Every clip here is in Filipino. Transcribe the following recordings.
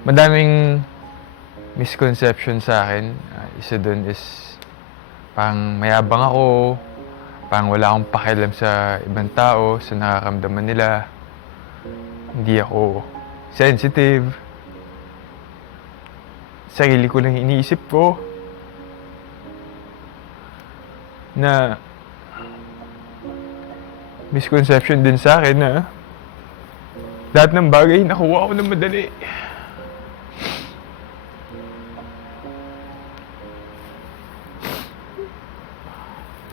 Madaming misconception sa akin. Isa dun is parang mayabang ako, parang wala akong pakialam sa ibang tao, sa nararamdaman nila. Hindi ako sensitive. Sarili ko lang iniisip ko na misconception din sa akin na lahat ng bagay nakuha ko ng madali.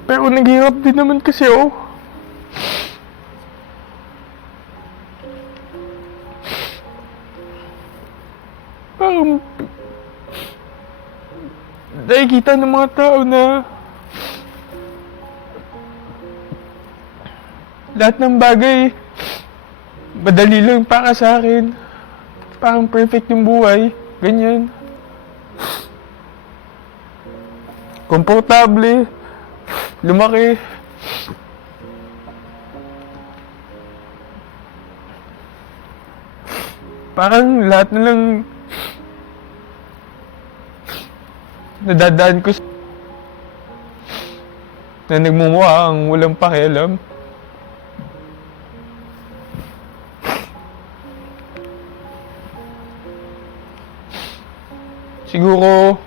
Pero naghihirap din naman kasi ako. Parang nakikita ng mga tao na lahat ng bagay madali lang para sa akin. Parang perfect yung buhay. Ganyan. Komportable. Lumaki. Parang lahat na lang nadadaan ko na nagmumukha ang walang pakialam. Siguro,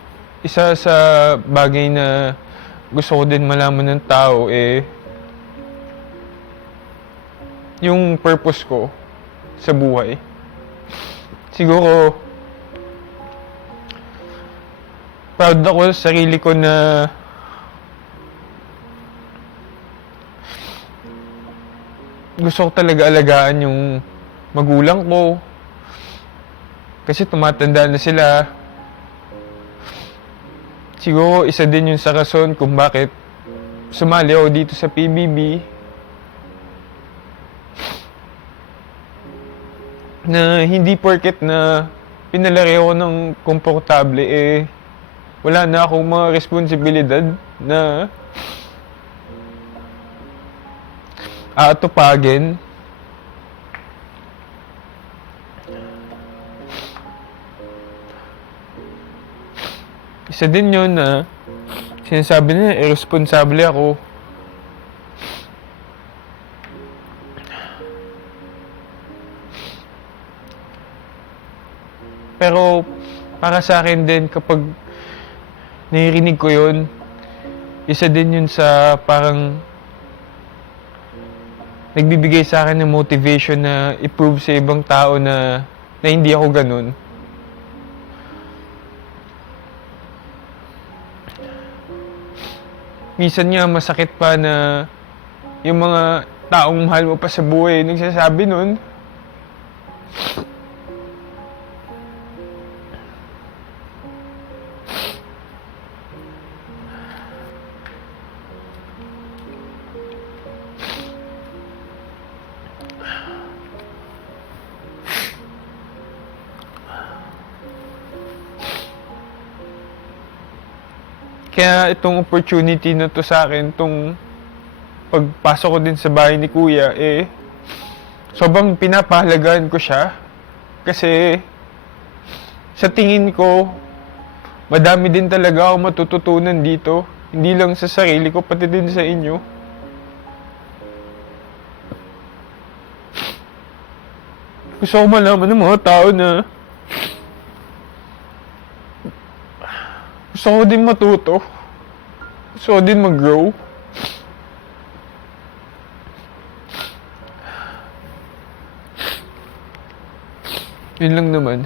isa sa bagay na gusto ko din malaman ng tao yung purpose ko sa buhay. Siguro, proud ako sa sarili ko na gusto ko talaga alagaan yung magulang ko. Kasi tumatanda na sila. Siguro isa din yun sa rason kung bakit sumali ako dito sa PBB. Na hindi porket na pinalaki ako ng komportable wala na akong mga responsibilidad na aatupagin. Isa din yun na sinasabi nila irresponsible ako. Pero para sa akin din kapag naririnig ko yun, isa din yun sa parang nagbibigay sa akin ng motivation na i-prove sa ibang tao na hindi ako ganun. Minsan nga masakit pa na yung mga taong mahal mo pa sa buhay nagsasabi nun. Kaya itong opportunity na to sa akin, itong pagpasok ko din sa bahay ni Kuya, sobrang pinapahalagaan ko siya. Kasi sa tingin ko, madami din talaga ako matututunan dito. Hindi lang sa sarili ko, pati din sa inyo. Gusto ko malaman ng mga tao na gusto ko din matuto. Gusto ko din mag-grow. Yun lang naman.